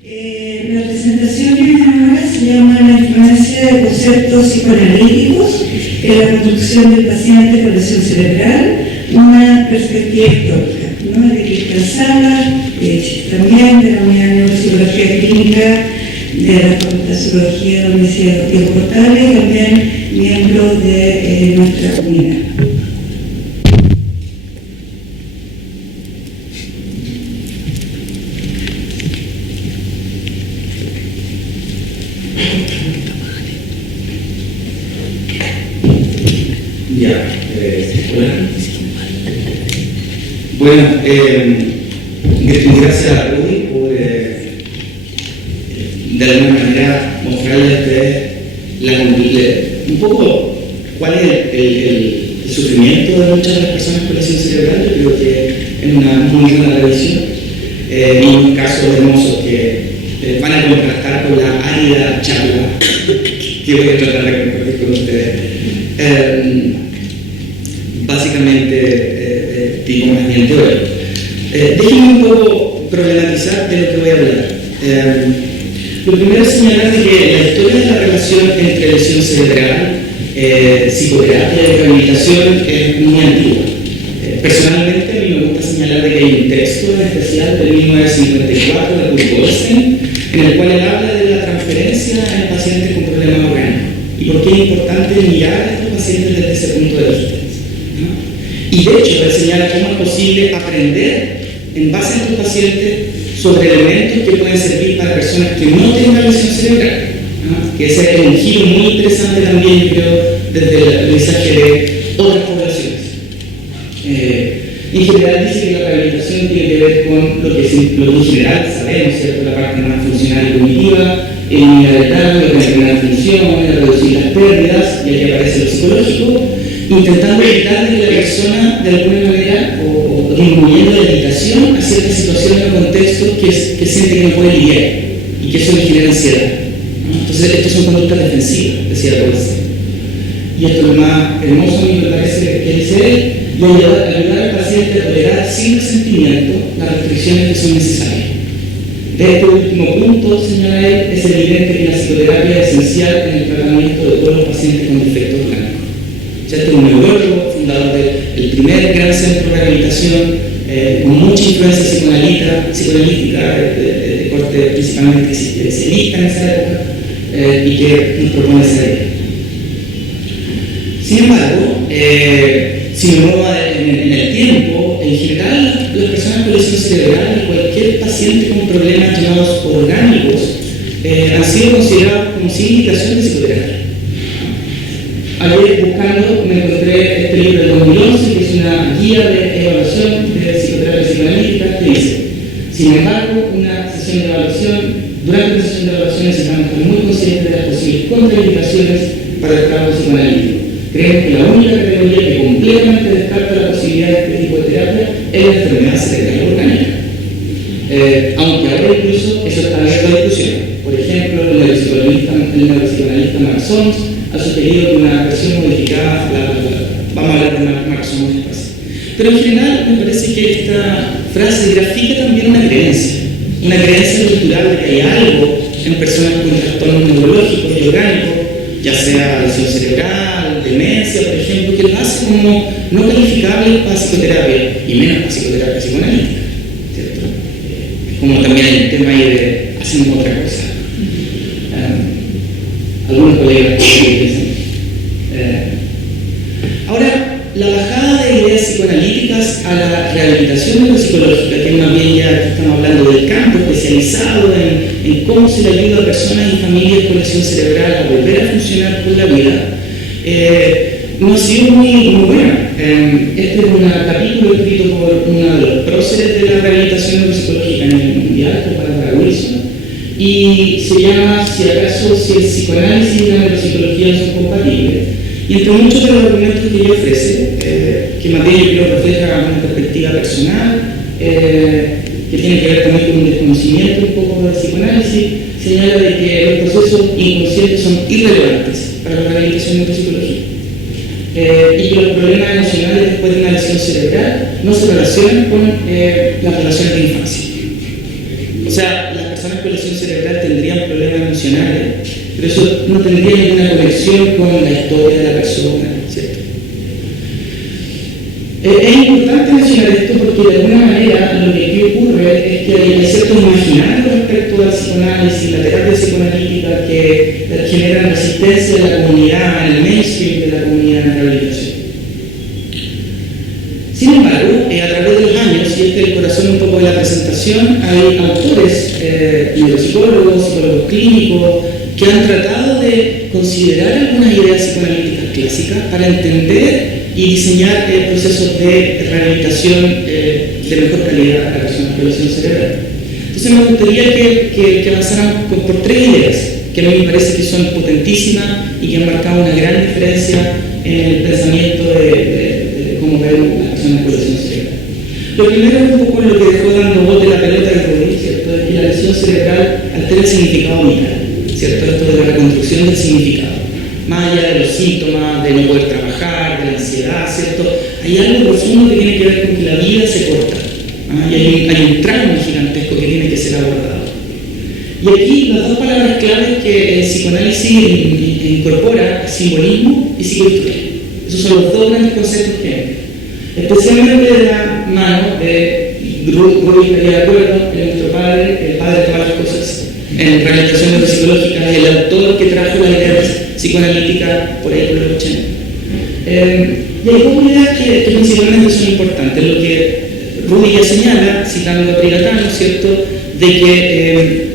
La presentación que viene ahora se llama La influencia de conceptos psicoanalíticos en la construcción del paciente con lesión cerebral, una perspectiva histórica, ¿no? De Cristian Sala, también de la Unidad de Neuropsicología Clínica de la Facultad de Psicología de la Universidad de Diego Portales y también miembro de nuestra unidad. Bueno, gracias a Rui por de alguna manera mostrarle a ustedes un poco cuál es el sufrimiento de muchas de las personas con lesión cerebral. Yo creo que es una muy buena revisión y un caso hermoso que van a contrastar con la árida charla que voy a tratar de compartir con ustedes. Básicamente, tipo más bien teórico. Déjenme un poco problematizar de lo que voy a hablar. Lo primero es señalar de que la historia de la relación entre lesión cerebral, psicoterapia y rehabilitación es muy antigua. Personalmente, a mí me gusta señalar de que hay un texto en especial del 1954 de Kurt Goldstein, en el cual él habla de la transferencia en pacientes con problemas orgánicos y por qué es importante mirar a estos pacientes desde ese punto de vista. Y de hecho, él señala cómo es posible aprender en base a estos pacientes sobre elementos que pueden servir para personas que no tengan lesión cerebral, ¿no? Que ese es un giro muy interesante también, yo creo, desde el aprendizaje de otras poblaciones. En general dice que la rehabilitación tiene que ver con lo que en general sabemos, ¿cierto? La parte más funcional y cognitiva, eliminar el daño, recuperar funciones, reducir las pérdidas, y aquí aparece lo psicológico, intentando evitar que la persona de alguna manera o disminuyendo la dedicación a ciertas situaciones o contextos que siente que no puede lidiar y que eso le genera ansiedad, ¿no? Entonces, estas son conductas defensivas, decía Goldstein. Y esto es lo más hermoso a mí me parece que dice él, de ayudar al paciente a tolerar sin resentimiento las restricciones que son necesarias. De este último punto, señala él, es evidente que la psicoterapia es esencial en el tratamiento de todos los pacientes con defectos orgánicos. Este es un neurólogo, fundador del primer gran centro de rehabilitación, con mucha influencia psicoanalítica de corte principalmente especialista en esa época, y que nos propone esa idea. Sin embargo, si me muevo en el tiempo, en general, las personas con lesión cerebral y cualquier paciente con problemas llamados orgánicos han sido considerados como sin indicación de psicoterapia. Ayer buscando me encontré este libro del 2011, que es una guía de evaluación de psicoterapia psicoanalítica, que dice: sin embargo, durante una sesión de evaluación necesitamos estar muy conscientes de las posibles contraindicaciones para el trabajo psicoanalítico. Creemos que la única categoría que completamente descarta la posibilidad de este tipo de terapia es la enfermedad cerebral orgánica. Aunque ahora incluso eso está abierto a discusión. Por ejemplo, el neuropsicoanalista Mark Solms ha sugerido que una versión modificada, vamos a hablar de Mark Solms después. Pero en general me parece que esta frase grafica también una creencia cultural de que hay algo en personas con trastornos neurológicos y orgánicos, ya sea lesión cerebral, demencia, por ejemplo, que lo hace como no calificables para psicoterapia y menos para psicoterapia psicoanalítica, ¿cierto? Como también hay un tema ahí de hacemos otra cosa. Algunos colegas piensan. Ahora, la bajada de ideas psicoanalíticas a la rehabilitación neuropsicológica, que más bien ya estamos hablando del campo especializado en cómo se le ayuda a personas y familias con lesión cerebral a volver a funcionar con la vida, no ha sido muy buena. Este es un capítulo escrito por uno de los próceres de la rehabilitación neuropsicológica en el mundial, que es Barbara Wilson, y se llama si el psicoanálisis y la neuropsicología son compatibles. Y entre muchos de los argumentos que ella ofrece, que más bien yo creo refleja una perspectiva personal, que tiene que ver también con un desconocimiento un poco del psicoanálisis, señala de que los procesos inconscientes son irrelevantes para la rehabilitación neuropsicológica, y que los problemas emocionales después de una lesión cerebral no se relacionan con las relaciones de infancia. O sea, las personas con lesión cerebral tendrían problemas emocionales, pero eso no tendría ninguna conexión con la historia de la persona, ¿cierto? Es importante mencionar esto porque de alguna manera lo que aquí ocurre es que hay ciertos imaginarios respecto al psicoanálisis, la terapia psicoanalítica que generan resistencia en la comunidad, en el mainstream de la comunidad en rehabilitación. Sin embargo, a través de los años, y este es el corazón un poco de la presentación, hay autores, neuropsicólogos, psicólogos clínicos, que han tratado de considerar algunas ideas psicoanalíticas clásicas para entender y diseñar procesos de rehabilitación de mejor calidad para personas con lesión cerebral. Entonces me gustaría que avanzaran por tres ideas que a mí me parece que son potentísimas y que han marcado una gran diferencia en el pensamiento de cómo vemos las personas con lesión cerebral. Lo primero es un poco lo que dejó dando bote la pelota de Rodríguez, ¿cierto? Es que la lesión cerebral altera el significado vital, ¿cierto? Esto de la reconstrucción del significado. Más allá de los síntomas, de no poder trabajar, de la ansiedad, ¿cierto? Hay algo profundo que tiene que ver con que la vida se corta. Y hay un trauma gigantesco que tiene que ser abordado. Y aquí las dos palabras claves que el psicoanálisis incorpora es simbolismo y psicohistoria. Esos son los dos grandes conceptos que hay. Especialmente de la mano de Rubin, estaría de acuerdo, es nuestro padre, el padre de todas las cosas en rehabilitación neuropsicológica, el autor que trajo la idea psicoanalítica por ahí por los 80. Y hay dos ideas que principalmente son importantes. Lo que Rudy ya señala, citando a Prigatano, ¿cierto?, de que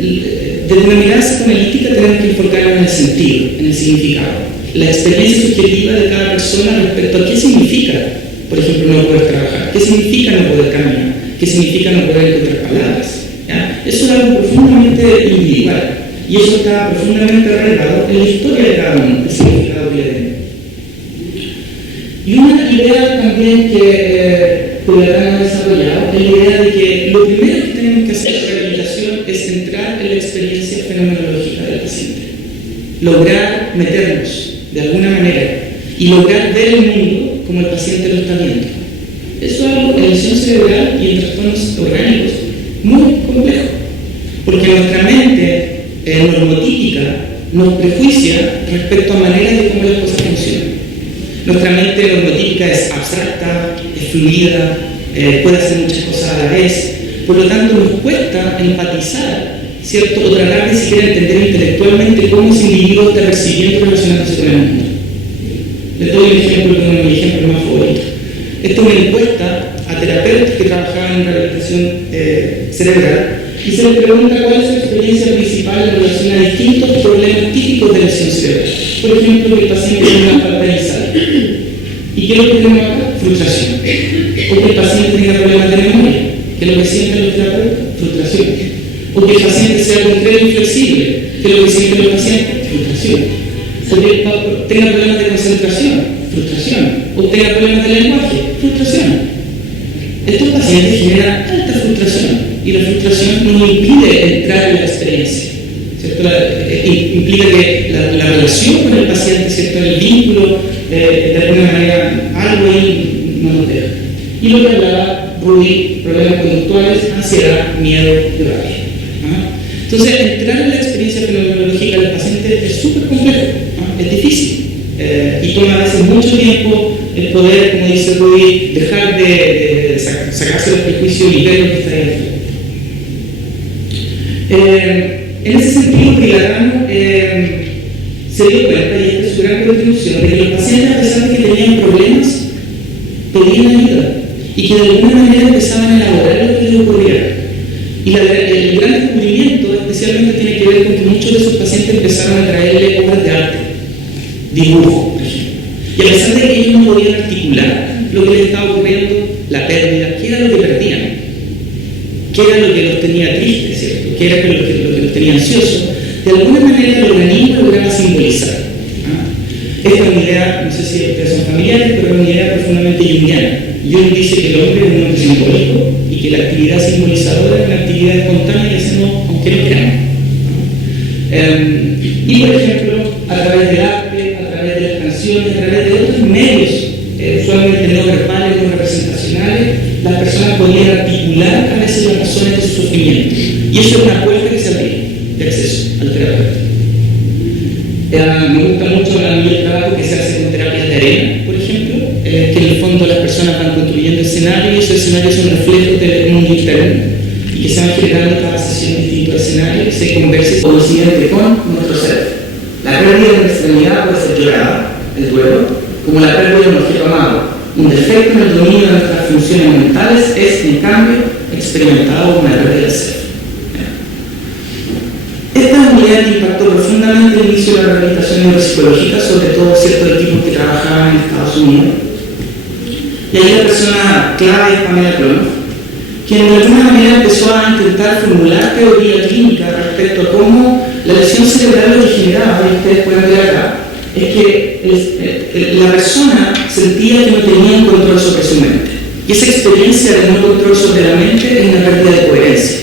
desde una mirada psicoanalítica tenemos que enfocarnos en el sentido, en el significado. La experiencia subjetiva de cada persona respecto a qué significa, por ejemplo, no poder trabajar, qué significa no poder caminar, qué significa no poder encontrar palabras. ¿Ya? Eso es algo profundamente individual y eso está profundamente arraigado en la historia de cada uno, el significado que le den. Y una idea también que Prigatano ha desarrollado es la idea de que lo primero que tenemos que hacer en la rehabilitación es entrar en la experiencia fenomenológica del paciente, lograr meternos de alguna manera y lograr ver el mundo como el paciente lo está viendo. Eso es algo en lesión cerebral y en trastornos orgánicos muy complejo, porque nuestra mente normotípica nos prejuicia respecto a maneras de cómo las cosas funcionan. Nuestra mente normotípica es abstracta, es fluida, puede hacer muchas cosas a la vez, por lo tanto nos cuesta empatizar, ¿cierto?, o tratar de siquiera entender intelectualmente cómo ese individuo está percibiendo y relacionándose con el mundo. Les doy un ejemplo, que es uno de mis ejemplos más favoritos. Esta es una encuesta a terapeutas que trabajaban en rehabilitación cerebral y se les pregunta cuál es su experiencia principal en relación a distintos problemas típicos de lesión cerebral. Por ejemplo, que el paciente tiene una falta de insight. ¿Y qué es lo que tenemos acá? Frustración. O que el paciente tenga problemas de memoria. ¿Qué es lo que sienten los terapeutas? Frustración. O que el paciente sea concreto y flexible. ¿Qué es lo que sienten los pacientes? Frustración. O que tenga problemas de concentración. Frustración. O tenga problemas de lenguaje. Frustración. Estos pacientes generan alta frustración y la frustración nos impide entrar en la experiencia, ¿cierto? Implica que la relación con el paciente, ¿cierto?, el vínculo, de alguna manera, algo ahí no nos deja. Y lo que hablaba Rudy, problemas conductuales, ansiedad, miedo y rabia. Entonces, entrar en la experiencia fenomenológica del paciente es súper complejo, es difícil y toma a veces mucho tiempo el poder, como dice Rudy, dejar de sacarse los prejuicios y ver lo que está ahí. En ese sentido, Prigatano se dio cuenta, y esta es su gran contribución, de que los pacientes, a pesar de que tenían problemas, pedían ayuda y que de alguna manera empezaban a elaborar lo que les ocurría. Y el gran descubrimiento especialmente tiene que ver con que muchos de esos pacientes empezaron a traerle obras de arte, dibujo, por ejemplo. Y a pesar de que ellos no podían articular lo que les estaba ocurriendo, la pérdida, ¿qué era lo que perdían? ¿Qué era lo que los tenía tristes, ¿cierto? ¿Qué era lo que los tenía ansiosos? De alguna manera el organismo lograba simbolizar. Esta es una idea, no sé si ustedes son familiares, pero es una idea profundamente junguiana. Jung dice que el hombre es un hombre simbólico y que la actividad simbolizadora es una actividad espontánea que hacemos aunque no queramos. Y por ejemplo, a través del arte, a través de las canciones, a través de otros medios, usualmente no verbales, no representacionales, las personas podían articular a veces las razones de su sufrimiento. Y eso es una puerta que se construyendo escenarios, y esos escenarios son reflejos del mundo interno, y que se van generando cada sesión distintos escenarios, se conversa coincidente con nuestro cerebro. La pérdida de una extremidad puede ser llorada, el duelo, como la pérdida de un objeto amado. Un defecto en el dominio de nuestras funciones mentales es, en cambio, experimentado como la pérdida del cerebro. Esta unidad impactó profundamente el inicio de la rehabilitación neuropsicológica, sobre todo ciertos equipos que trabajaban en Estados Unidos. Y ahí la persona clave es Pamela Clonoff, quien de alguna manera empezó a intentar formular teoría clínica respecto a cómo la lesión cerebral lo que generaba, y ustedes pueden ver acá, es que la persona sentía que no tenía un control sobre su mente. Y esa experiencia de no control sobre la mente es una pérdida de coherencia.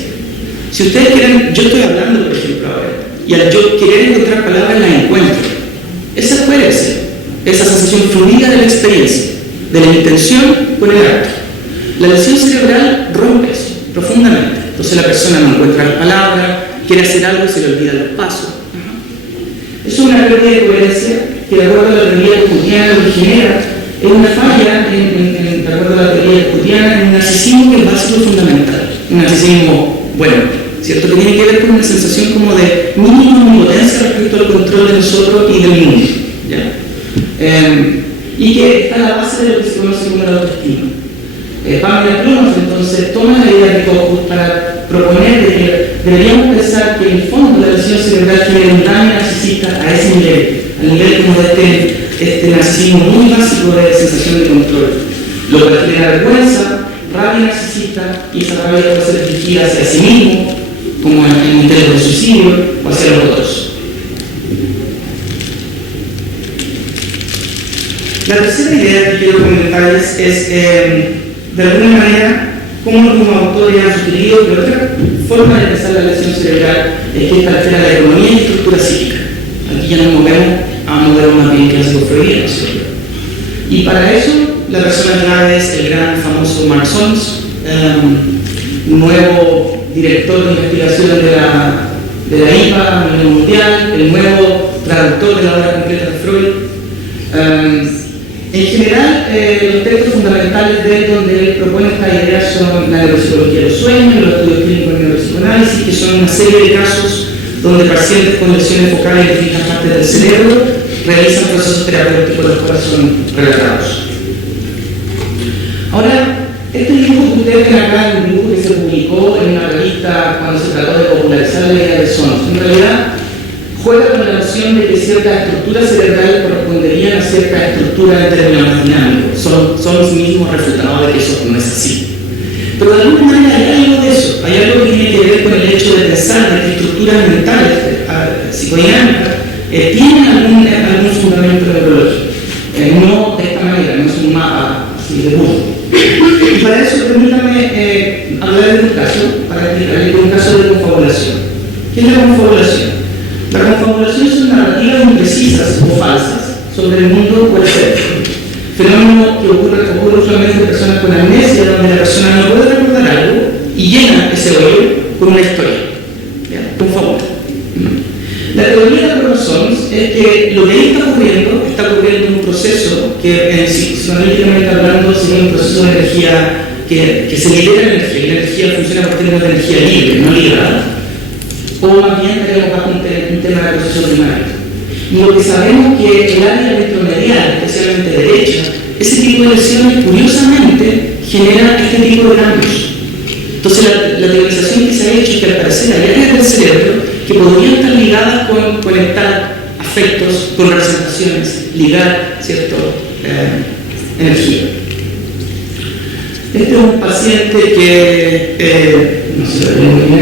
Si ustedes quieren, yo estoy hablando, por ejemplo, ahora, y al yo querer encontrar palabras la encuentro. Esa es coherencia, esa sensación fluida de la experiencia, de la intención con el acto. La lesión cerebral rompe eso profundamente. Entonces la persona no encuentra las palabras, quiere hacer algo y se le olvidan los pasos. Eso es una pérdida de coherencia que, de acuerdo a la teoría Kuchniana, lo que genera es una falla, de acuerdo a la teoría Kuchniana, en un narcisismo que es básico y fundamental. Un narcisismo, bueno, ¿cierto? Que tiene que ver con una sensación como de mínima omnipotencia respecto al control de nosotros y del mundo. ¿Ya? Y que está a la base de lo que se conoce como la autoestima. Pamela Clonoff entonces toma la idea de Cochus para proponer de que deberíamos pensar que en el fondo la lesión cerebral genera un daño narcisista a ese nivel, al nivel como de este narcisismo muy básico de sensación de control, lo que genera vergüenza, rabia narcisista, y esa rabia puede ser dirigida hacia sí mismo, como en un intento de suicidio, o hacia los otros. La tercera idea que quiero comentarles es, de alguna manera, cómo algunos autores han sugerido que otra forma de pensar la lesión cerebral es que esta altera la economía y la estructura psíquica. Aquí ya nos movemos a modelos más bien clásicos freudianos. Y para eso, la persona clave es el gran famoso Mark Solms, nuevo director de investigación de la IPA a nivel mundial, el nuevo traductor de la obra completa de Freud. En general, los textos fundamentales de donde él propone esta idea son la neuropsicología de los sueños, los estudios clínicos de neuropsicoanálisis, que son una serie de casos donde pacientes con lesiones focales en distintas partes del cerebro realizan procesos terapéuticos los cuales son relatados. Ahora, este dibujo que ustedes ven acá es un dibujo que se publicó en una revista cuando se trató de popularizar la idea de Solms. En realidad, juega con la noción de que ciertas estructuras cerebrales corresponderían a ciertas estructuras en términos más dinámicos. Son los mismos resultados de que eso no es así. Pero de alguna manera hay algo de eso, hay algo que tiene que ver con el hecho de pensar de que estructuras mentales, psicodinámicas, tienen algún fundamento neurológico. No de esta manera, no es un mapa así de burro. Y para eso permítanme hablar de un caso, para explicarles un caso de confabulación. ¿Qué es la confabulación? La confabulación son narrativas imprecisas o falsas sobre el mundo o el ser. Fenómeno que ocurre usualmente en personas con amnesia, donde la persona no puede recordar algo y llena ese hoyo con una historia. Confabula. La teoría de Solms es que lo que ahí está ocurriendo en un proceso que, psicoanalíticamente hablando, sería un proceso de energía que se libera energía, y la energía funciona por términos de energía libre, no ligada. O más bien tenemos bajo un tema de proceso primario. Y lo que sabemos es que el área electromedial, especialmente derecha, ese tipo de lesiones curiosamente genera este tipo de cambios. Entonces la teorización que se ha hecho es que al parecer hay áreas del cerebro que podrían estar ligadas con conectar afectos con representaciones, ligar cierta energía. Este es un paciente que no sé,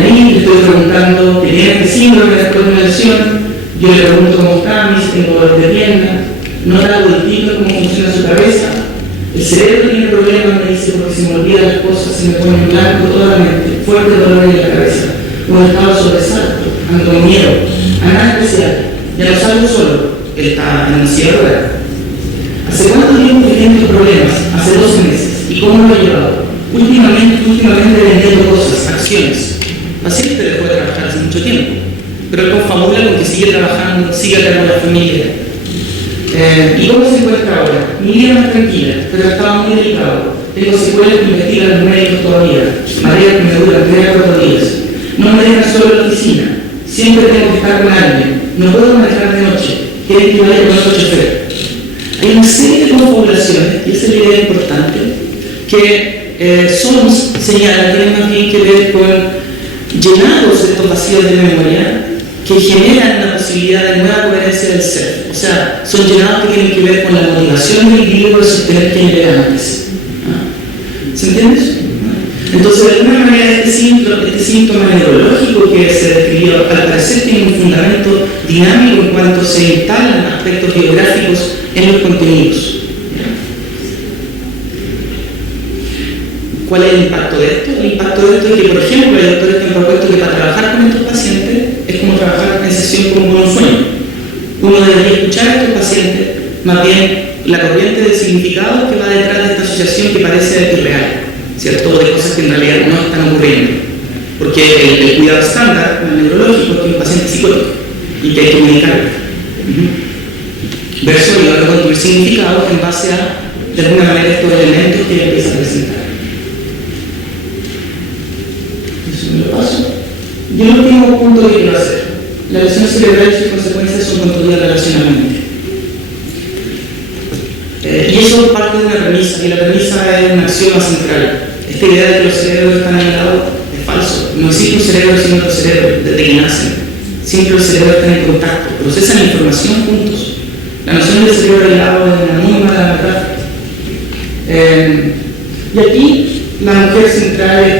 ahí le estoy preguntando que tiene este síndrome después de una lesión. Yo le pregunto cómo está, me dice que tengo dolor de pierna, no da algo distinto cómo funciona su cabeza. El cerebro tiene problemas, me dice, porque se me olvidan las cosas, se me pone en blanco toda la mente, fuerte dolor en la cabeza, un estado de sobresalto, ando con miedo, a nada especial, ya no salgo solo, él está en encierro. ¿Hace cuánto tiempo tiene estos problemas? Hace 12 meses. ¿Y cómo lo ha llevado? Últimamente vendiendo cosas, acciones. Paciente dejó de trabajar hace mucho tiempo, pero él confabula con que sigue trabajando, sigue a cargo de la familia. ¿Y cómo se encuentra ahora? Mi vida más tranquila, pero estaba muy delicado. tengo secuelas que investigan los médicos todavía, mareas que me duran 3 a 4 días, no me dejan solo en la oficina, siempre tengo que estar con alguien, no puedo manejar de noche, quieren que vaya con otro chofer. Hay una serie de confabulaciones, y esa es la idea importante, que SOMS señala tienen más bien que ver con llenados de estos vacíos de memoria que generan la posibilidad de nueva coherencia del ser. O sea, son llenados que tienen que ver con la motivación del individuo de sostener quién era antes. ¿Se entiende eso? Entonces, de alguna manera, este síntoma neurológico que se describió, al parecer tiene un fundamento dinámico en cuanto se instalan aspectos biográficos en los contenidos. ¿Cuál es el impacto de esto? El impacto de esto es que, por ejemplo, hay doctores que han propuesto que para trabajar con estos pacientes es como trabajar en sesión como con un sueño. Uno debería escuchar a estos pacientes, más bien la corriente de significados que va detrás de esta asociación que parece irreal, ¿cierto? De cosas que en realidad no están ocurriendo. Porque el cuidado estándar, el neurológico, es que un paciente psicótico y que hay que comunicarlo. Verso y ahora construir significados en base a, de alguna manera, estos elementos que empieza a presentar. Eso me lo paso. Y el último punto que quiero hacer. La lesión cerebral y sus consecuencias son construidas relacionalmente. Y eso parte de una premisa, y la premisa es una axioma central. Esta idea de que los cerebros están aislados es falso. No existe un cerebro sin otro cerebro desde que nacen. Siempre los cerebros están en contacto, procesan información juntos. La noción del cerebro aislado es una muy mala verdad. Y aquí la mujer central es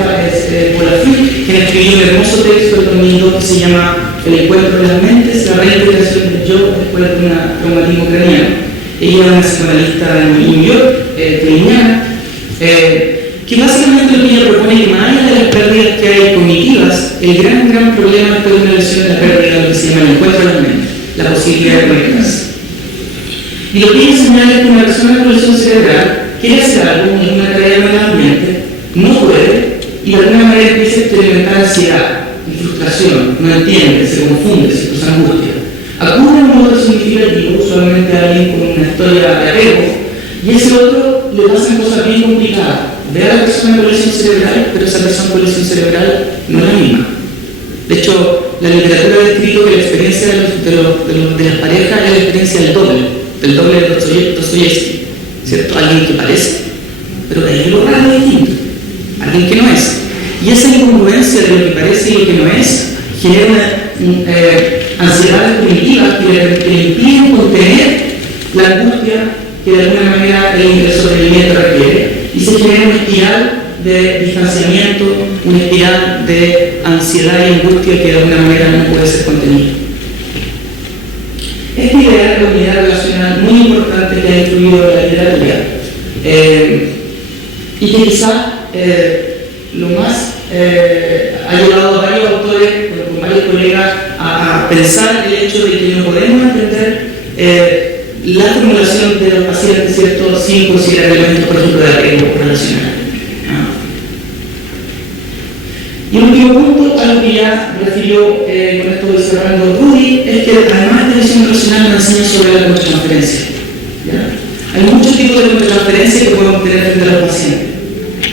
Paula Frick, quien escribió un hermoso texto del 2002 que se llama El encuentro de las mentes, la reintegración del yo después de un traumatismo craneano. Ella es una psicoanalista de New York, cliniana, que básicamente lo que ella propone que más allá de las pérdidas que hay cognitivas, el gran problema después de una lesión es la pérdida de lo que se llama el encuentro de las mentes, la posibilidad de conectarse. Y lo que ella señala es que una persona con lesión cerebral quiere hacer algo en una tarea del ambiente, no puede, y de alguna manera empieza a experimentar ansiedad y frustración, no entiende, se confunde, se causa angustia. Acude a un otro significativo, usualmente a alguien con una historia de apego, y ese otro le pasan cosas bien complicadas. Ve a la persona con lesión cerebral, pero esa persona con lesión cerebral no es la misma. De hecho, la literatura ha descrito que la experiencia de las parejas es la experiencia del doble de Dostoyevsky, ¿cierto? Alguien que parece, pero de ahí lo raro es distinto, alguien que no es. Y esa incongruencia de lo que parece y lo que no es genera ansiedades primitivas que impiden contener la angustia que de alguna manera el ingreso del alimento requiere, y se genera una espiral de distanciamiento, una espiral de ansiedad y angustia que de alguna manera no puede ser contenida. Esta idea de la unidad relacional muy importante que ha influido en la literatura y que quizás lo más ha llevado a varios autores, con varios colegas, a pensar el hecho de que no podemos entender la formulación de los pacientes, ¿cierto?, sin considerar elementos, por ejemplo, de apego relacional. Y el último punto, algo que ya refirió con esto voy cerrando Rudy, es que además de lesión relacional nos enseña sobre la contratransferencia. Hay muchos tipos de contratransferencia que podemos tener frente a los pacientes.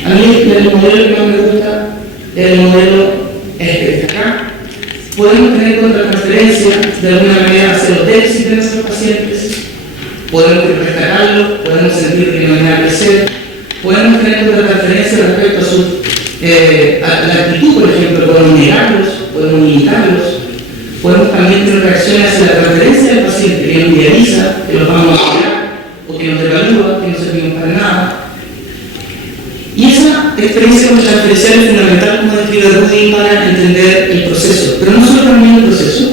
A mí el modelo que más me gusta es el modelo de acá. Podemos tener contratransferencia de alguna manera hacia los déficits de nuestros pacientes, podemos destacarlos, podemos sentir que no hay nada que hacer, podemos tener contratransferencia respecto a su a la actitud, por ejemplo, podemos negarlos, podemos limitarlos, podemos también tener reacciones hacia la transferencia del paciente que nos idealiza, que los vamos a apoyar, o que nos devalúa, que no servimos para nada. Y esa experiencia contratransferencial es fundamental, como describe Rudy, para entender el proceso, pero no solo también el proceso,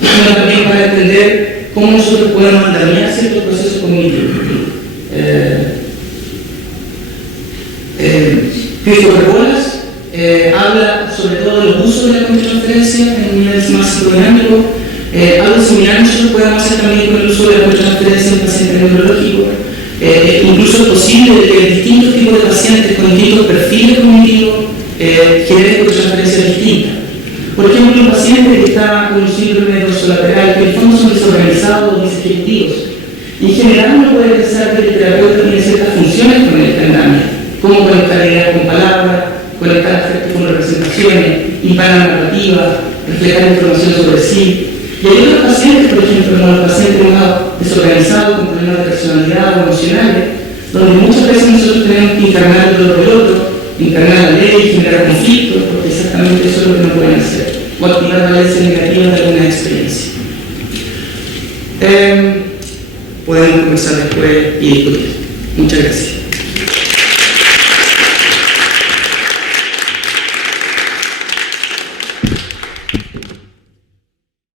sino también para entender cómo nosotros podemos andamiar ciertos procesos cognitivos. Christopher Wallace habla sobre todo de los usos de la contratransferencia en un nivel más psicodinámico. Algo similar nosotros podemos hacer también con el uso de la contratransferencia en pacientes neurológicos. Incluso es posible que distintos tipos de pacientes con distintos perfiles cognitivos generen contratransferencias distintas. Por ejemplo, un paciente que está con un síndrome dorsolateral, que en el fondo son desorganizados o desejecutivos. En general uno puede pensar que el terapeuta tiene ciertas funciones con el andamio. cómo conectar ideas con palabras, conectar afectos con representaciones, hilar narrativa, reflejar información sobre sí. Y hay otros pacientes, por ejemplo, como los pacientes más desorganizados, con problemas de personalidad o emocionales, donde muchas veces nosotros tenemos que encarnar el otro del otro, encarnar la ley, generar conflictos, porque exactamente eso es lo que no pueden hacer, o activar valencias negativas de alguna experiencia. Podemos conversar después y discutir. Muchas gracias.